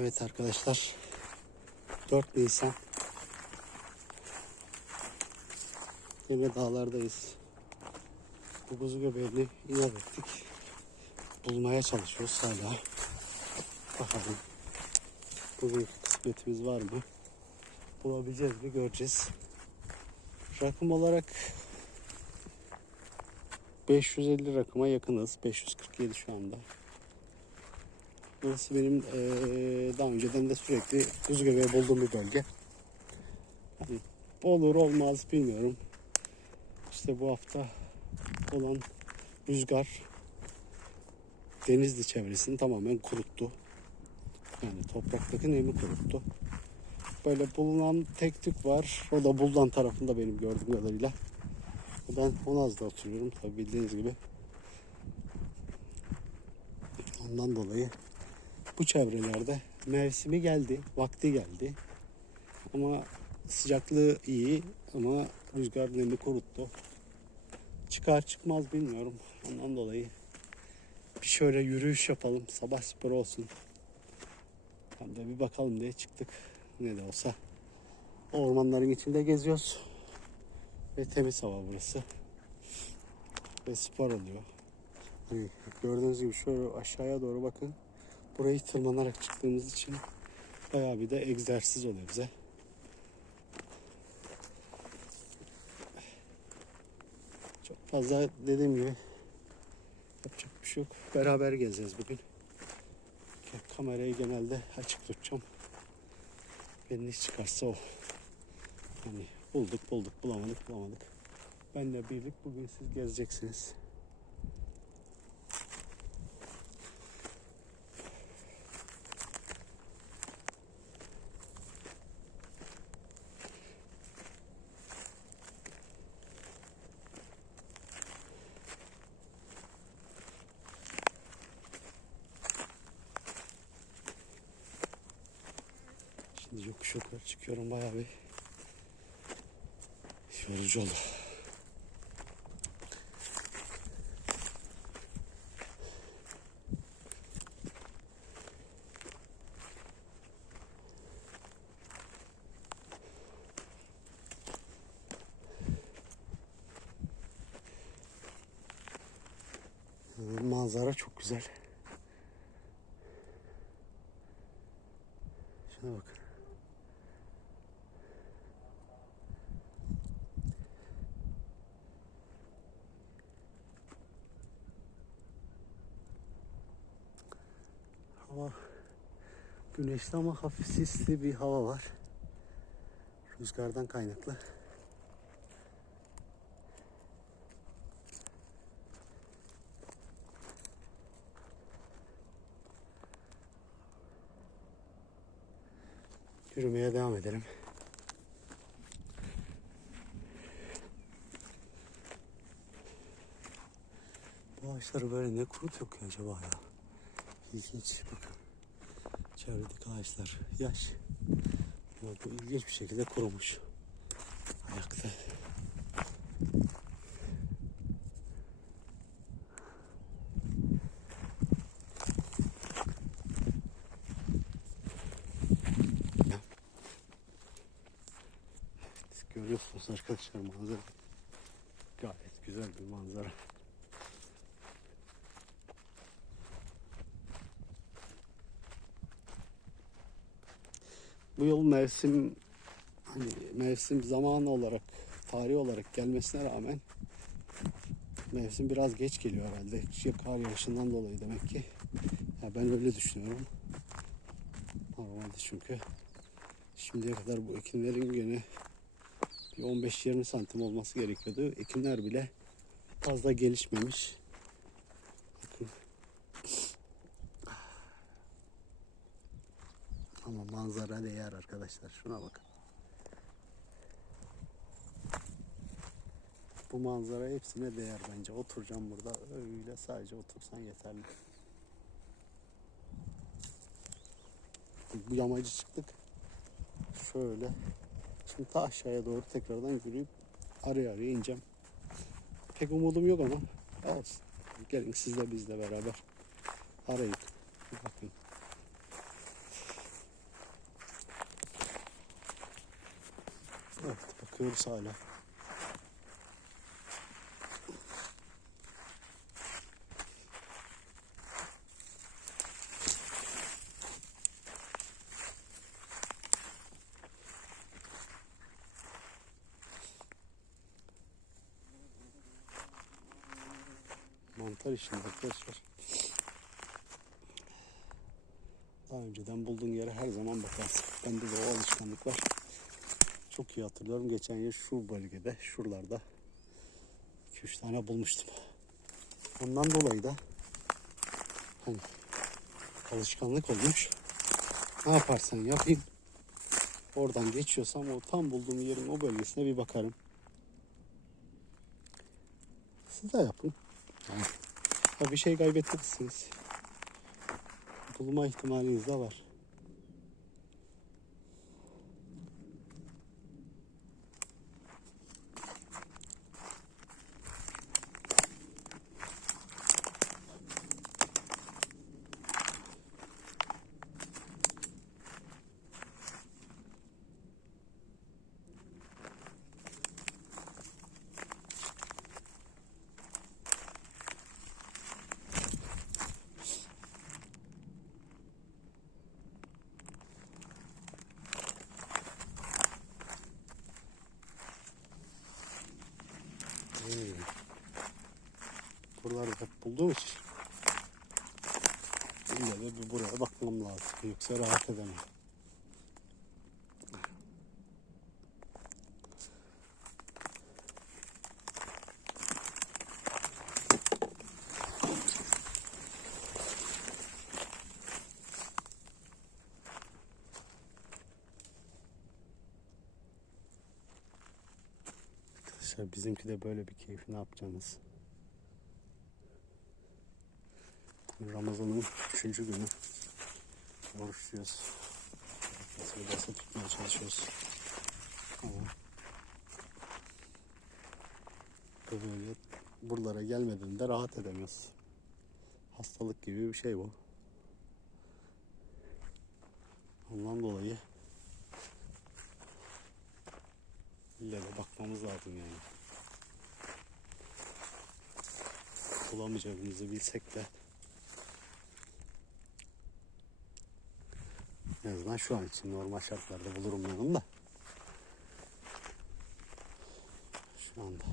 Evet arkadaşlar. 4 Nisan. Yine dağlardayız. Bu kuzu göbeğini inat ettik. Bulmaya çalışıyoruz hala. Bakalım. Bugün kısmetimiz var mı? Bulabileceğiz mi göreceğiz. Rakım olarak 550 rakıma yakınız. 547 şu anda. Burası benim eee, daha önceden de sürekli kuzu göbeği bulduğum bir bölge. Hani olur olmaz bilmiyorum. İşte bu hafta olan rüzgar Denizli çevresini tamamen kuruttu. Yani topraktaki nemi kuruttu. Böyle bulunan tek tük var. O da Buldan tarafında benim gördüğüm kadarıyla. Ben Honaz'da oturuyorum tabi bildiğiniz gibi. Ondan dolayı bu çevrelerde mevsimi geldi, vakti geldi. Ama sıcaklığı iyi ama rüzgar nemi kuruttu. Çıkar çıkmaz bilmiyorum. Ondan dolayı bir şöyle yürüyüş yapalım. Sabah spor olsun. Hem de bir bakalım diye çıktık. Ne de olsa. Ormanların içinde geziyoruz. Ve temiz hava burası. Ve spor oluyor. Gördüğünüz gibi şöyle aşağıya doğru bakın. Burayı tırmanarak çıktığımız için bayağı bir de egzersiz oluyor bize. Çok fazla dediğim gibi yapacak bir şey yok. Beraber gezeceğiz bugün. Kamerayı genelde açık tutacağım. Benim iş çıkarsa o. Hani bulduk bulduk bulamadık bulamadık. Benle birlik bugün siz gezeceksiniz. Şimdi yokuş yukarı çıkıyorum bayağı bir yorucu oldu. Manzara çok güzel. Şuna bakın. Hava güneşli ama hafif sisli bir hava var. Rüzgardan kaynaklı. Yürümeye devam edelim. Bu ağaçları böyle ne kurutuyor ki acaba ya? İlginç bakın. Çevredeki ağaçlar yaş. Ama bu ilginç bir şekilde kurumuş. Ayakta. Evet, görüyorsunuz arkadaşlar manzara. Gayet güzel bir manzara. Bu yıl mevsim hani mevsim zamanı olarak tarih olarak gelmesine rağmen mevsim biraz geç geliyor herhalde. Şey, kar yağışından dolayı demek ki. Ya ben öyle düşünüyorum. Normalde çünkü şimdiye kadar bu ekinlerin gene bir 15-20 santim olması gerekiyordu. Ekinler bile fazla gelişmemiş. Bakın. Ama manzara değer arkadaşlar. Şuna bakın. Bu manzara hepsine değer bence. Oturacağım burada. Öyle sadece otursan yeterli. Bu yamacı çıktık. Şöyle. Şimdi ta aşağıya doğru tekrardan yürüyüp araya araya ineceğim. Pek umudum yok ama olsun. Gelin siz de bizle beraber arayın. Bir bakın. Bakıyoruz hala. Mantar işinde arkadaşlar. Daha önceden bulduğun yere her zaman bakarsın. Bende de o alışkanlık var. Çok iyi hatırlıyorum. Geçen yıl şu bölgede, şuralarda 2-3 tane bulmuştum. Ondan dolayı da hani alışkanlık olmuş. Ne yaparsan yapayım. Oradan geçiyorsam o tam bulduğum yerin o bölgesine bir bakarım. Siz de yapın. Yani, ya bir şey kaybetmezsiniz. Bulma ihtimaliniz de var. Hmm. Buraları hep bulduğum için illa da bir buraya bakmam lazım. Yoksa rahat edemem. Arkadaşlar bizimki de böyle bir keyif ne yapacağınız. Ramazan'ın üçüncü günü. Oruç tutuyoruz. Nasıl olsa tutmaya çalışıyoruz. Ama böyle buralara gelmeden de rahat edemiyoruz. Hastalık gibi bir şey bu. Ondan dolayı ille de bakmamız lazım yani. Bulamayacağımızı bilsek de En azından şu an için normal şartlarda bulurum yanım da. Şu anda.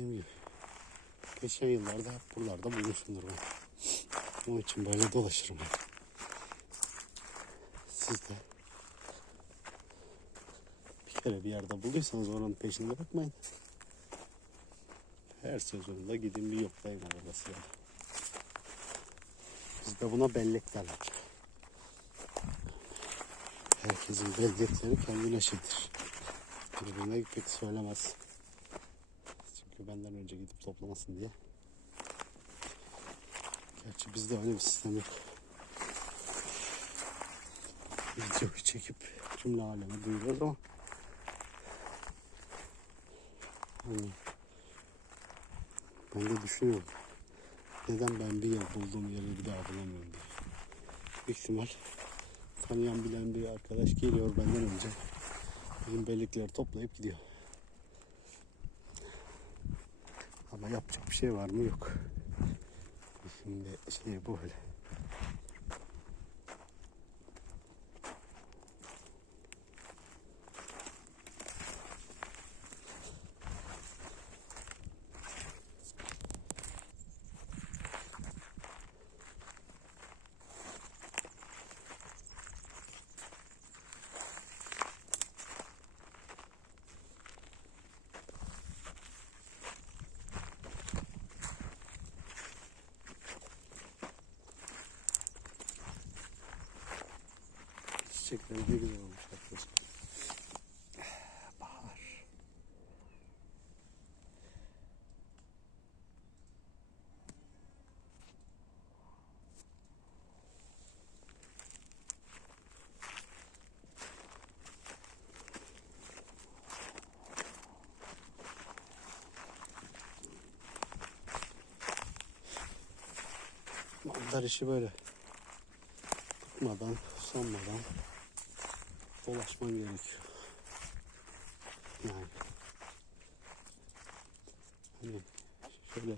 Dediğim gibi. Geçen yıllarda hep buralarda bulmuşumdur ben. Onun için böyle dolaşırım ben. Siz de bir kere bir yerde bulduysanız oranın peşinde bakmayın. Her sezonunda gidin bir yoklayın arabası ya. Bizde buna bellek derler. Herkesin bellekleri kendine şeydir. Birbirine pek söylemez. Çünkü benden önce gidip toplamasın diye. Gerçi bizde öyle bir sistem yok. Videoyu çekip cümle aleme duyuruyoruz ama hani ben de düşünüyorum. Neden ben bir yer bulduğum yeri bir daha bulamıyorum diye. Büyük ihtimal tanıyan bilen bir arkadaş geliyor benden önce. Benim bellikleri toplayıp gidiyor. Ama yapacak bir şey var mı yok. Şimdi şey bu öyle. Çiçekler ne güzel olmuş arkadaşlar. Bahar. Mantar işi böyle. Bıkmadan, usanmadan dolaşman gerekiyor. Yani. Hani şöyle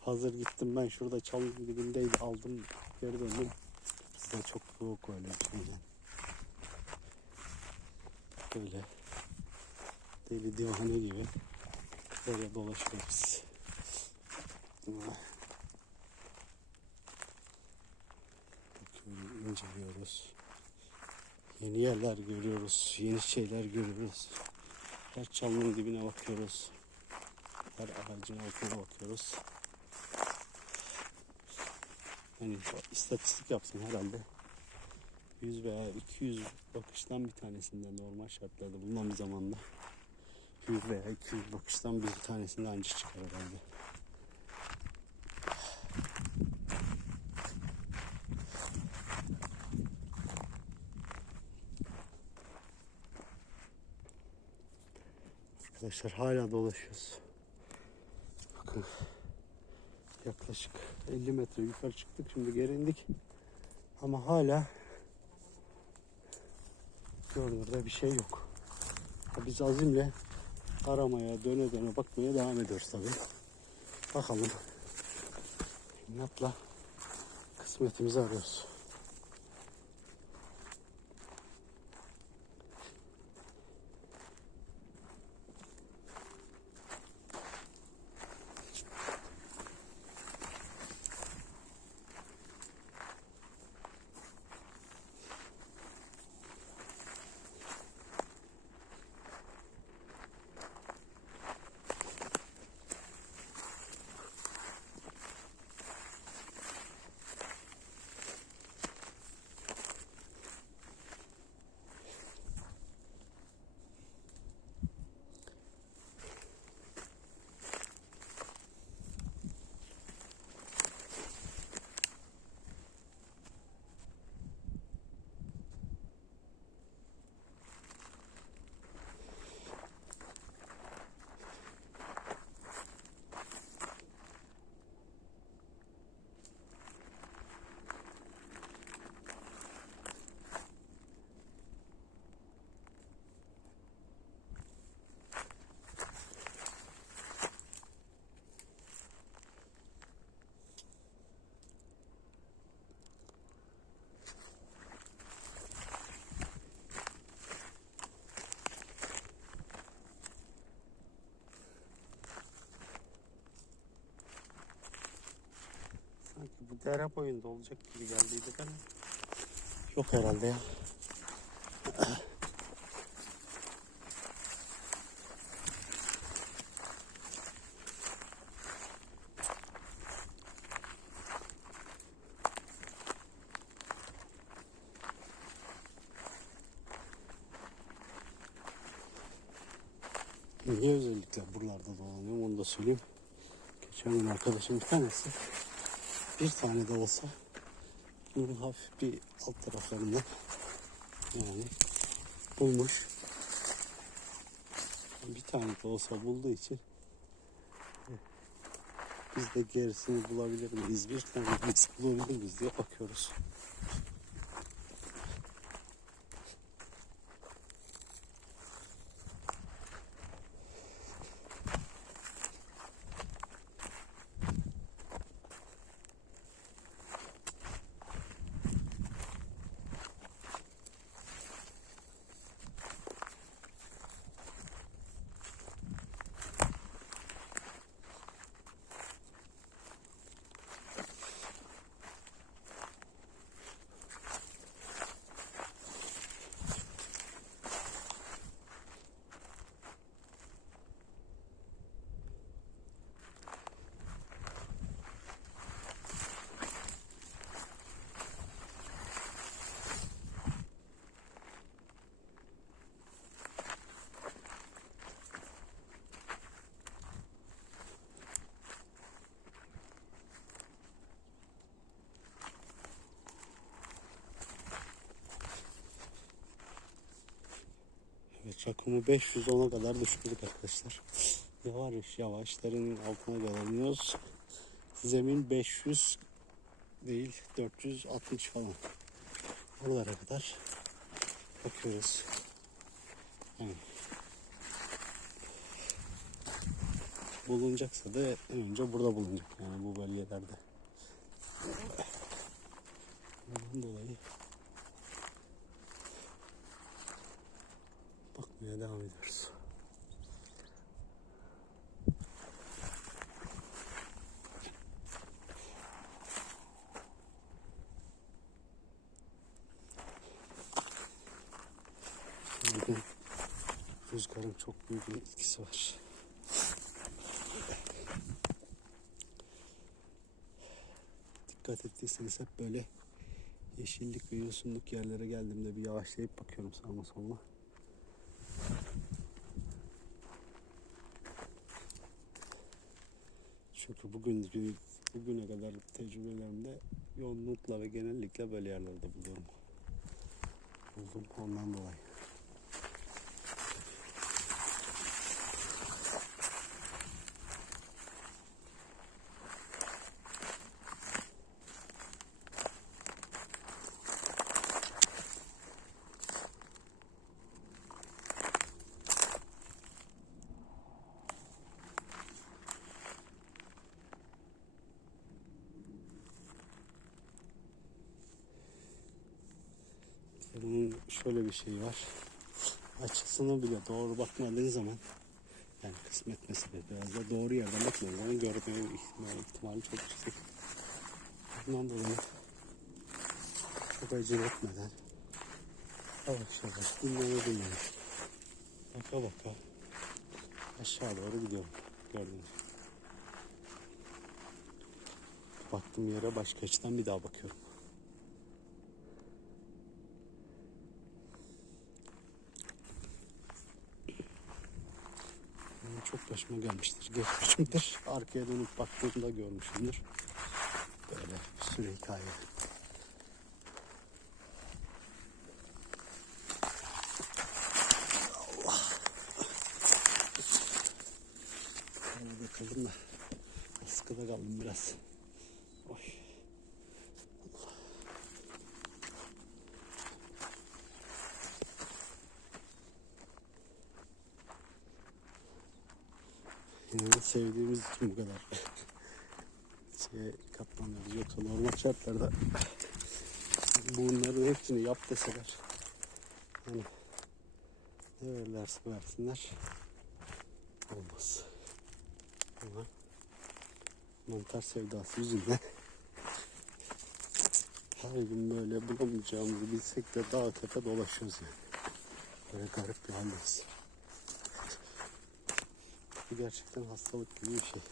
hazır gittim ben şurada çalın dibindeydi aldım geri döndüm. Bizde çok soğuk öyle bir. Böyle deli divane gibi böyle dolaşıyoruz. Bakıyorum, inceliyoruz. Yeni yerler görüyoruz, yeni şeyler görüyoruz. Her çalının dibine bakıyoruz. Her ağacın altına bakıyoruz. Hani istatistik yapsın herhalde. 100 veya 200 bakıştan bir tanesinde normal şartlarda bulunan bir zamanda 100 veya 200 bakıştan bir tanesinde ancak çıkar herhalde. Arkadaşlar hala dolaşıyoruz. Bakın yaklaşık 50 metre yukarı çıktık şimdi geri indik. Ama hala görünürde bir şey yok. Biz azimle aramaya, döne döne bakmaya devam ediyoruz tabii. Bakalım. İnatla kısmetimizi arıyoruz. Sanki bu dere boyunda olacak gibi geldiydi bana. Yok herhalde ya. Niye özellikle buralarda dolanıyorum onu da söyleyeyim. Geçen gün arkadaşım bir tanesi bir tane de olsa bunun hafif bir alt taraflarında yani bulmuş. Bir tane de olsa bulduğu için biz de gerisini bulabilir miyiz? Bir tane eksik bulabilir miyiz diye bakıyoruz. Çakımı 510'a kadar düşürdük arkadaşlar. Yavaş yavaşların altına dolanıyoruz. Zemin 500 değil 460 falan. Oralara kadar bakıyoruz. Yani bulunacaksa da en önce burada bulunacak yani bu bölgelerde. Bundan dolayı bakmaya devam ediyoruz. Bugün rüzgarın çok büyük bir etkisi var. Dikkat ettiyseniz hep böyle yeşillik ve yosunluk yerlere geldiğimde bir yavaşlayıp bakıyorum sağıma soluma. Çünkü bugün bugüne kadar tecrübelerimde yoğunlukla ve genellikle böyle yerlerde buluyorum. Buldum ondan dolayı. Bunun şöyle bir şeyi var. Açısını bile doğru bakmadığın zaman yani kısmet meselesi biraz da doğru yerden bakmadığın zaman görmeye ihtimali, ihtimali çok yüksek. Bundan dolayı çok acele etmeden yavaş yavaş dinlene dinlene baka baka aşağı doğru gidiyorum gördüğünüz gibi. Baktığım yere başka açıdan bir daha bakıyorum. Benim çok başıma gelmiştir. Geçmişimdir. Arkaya dönüp baktığımda görmüşümdür. Böyle bir sürü hikaye. Allah. Ben de kaldım da. Askıda kaldım biraz. Sevdiğimiz için bu kadar şeye katlanıyoruz. Yoksa normal şartlarda bunların hepsini yap deseler hani ne verirlerse versinler olmaz. Ama mantar sevdası yüzünden her gün böyle bulamayacağımızı bilsek de dağ tepe dolaşıyoruz yani. Böyle garip bir haldeyiz. Bu gerçekten hastalık gibi bir şey.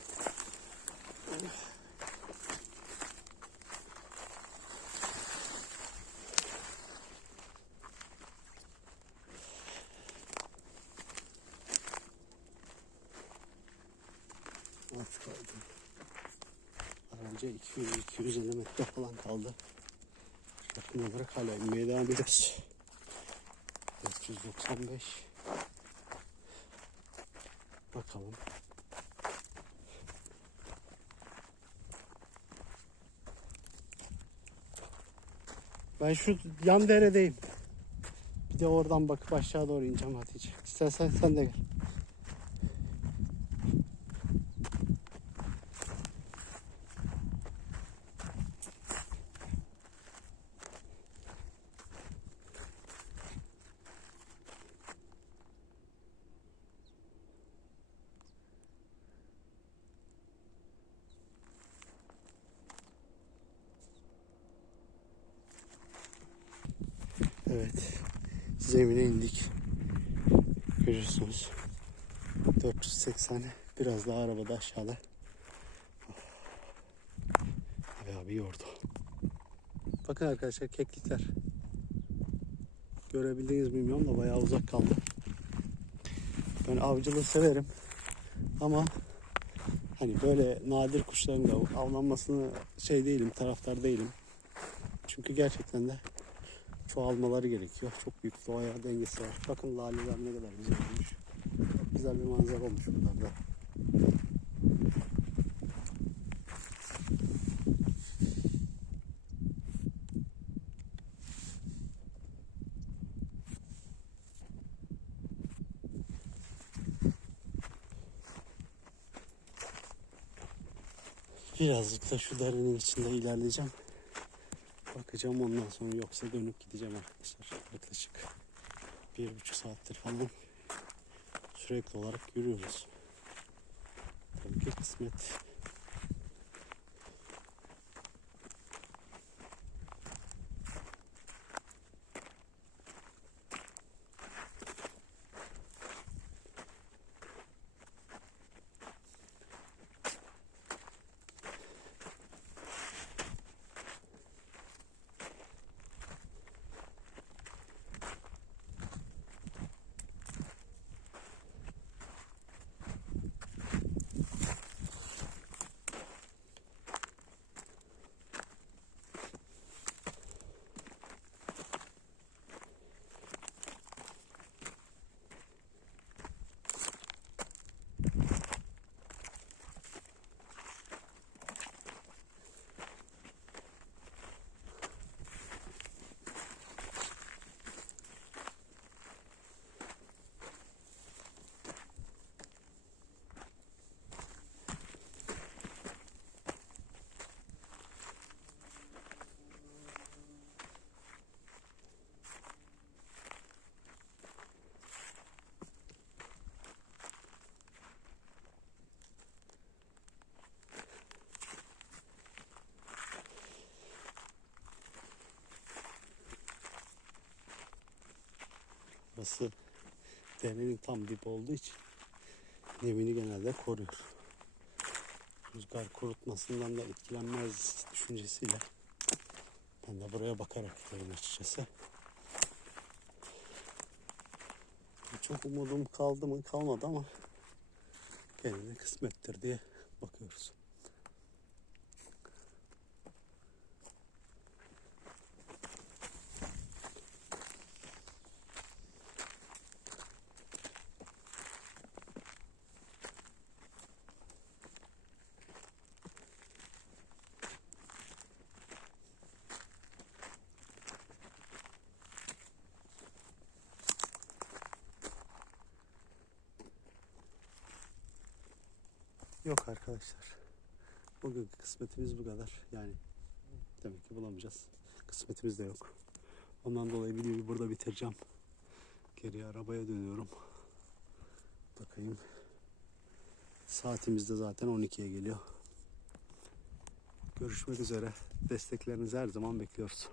Az kaldı. Aranca 200-250 metre falan kaldı. Yakın olarak hala inmeye devam ediyoruz. 495 Bakalım. Ben şu yan deredeyim. Bir de oradan bakıp aşağı doğru ineceğim Hatice. İstersen sen de gel. Evet. Zemine indik. Görüyorsunuz. 480 biraz daha arabada aşağıda. Abi abi yordu. Bakın arkadaşlar keklikler. Görebildiniz mi bilmiyorum da bayağı uzak kaldı. Ben avcılığı severim. Ama hani böyle nadir kuşların da avlanmasını şey değilim, taraftar değilim. Çünkü gerçekten de çoğalmaları gerekiyor. Çok büyük doğaya dengesi var. Bakın laleler ne kadar güzel olmuş. Çok güzel bir manzara olmuş buralarda. Birazcık da şu derenin içinde ilerleyeceğim. Bakacağım ondan sonra yoksa dönüp gideceğim arkadaşlar. Yaklaşık bir buçuk saattir falan sürekli olarak yürüyoruz. Tabii ki kısmet. Burası derenin tam dip olduğu için nemini genelde koruyor. Rüzgar kurutmasından da etkilenmez düşüncesiyle ben de buraya bakarak giderim açıkçası. Çok umudum kaldı mı kalmadı ama gene de kısmettir diye bakıyoruz. Yok arkadaşlar. Bugünkü kısmetimiz bu kadar. Yani demek ki bulamayacağız. Kısmetimiz de yok. Ondan dolayı videoyu burada bitireceğim. Geri arabaya dönüyorum. Bakayım. Saatimiz de zaten 12'ye geliyor. Görüşmek üzere. Desteklerinizi her zaman bekliyoruz.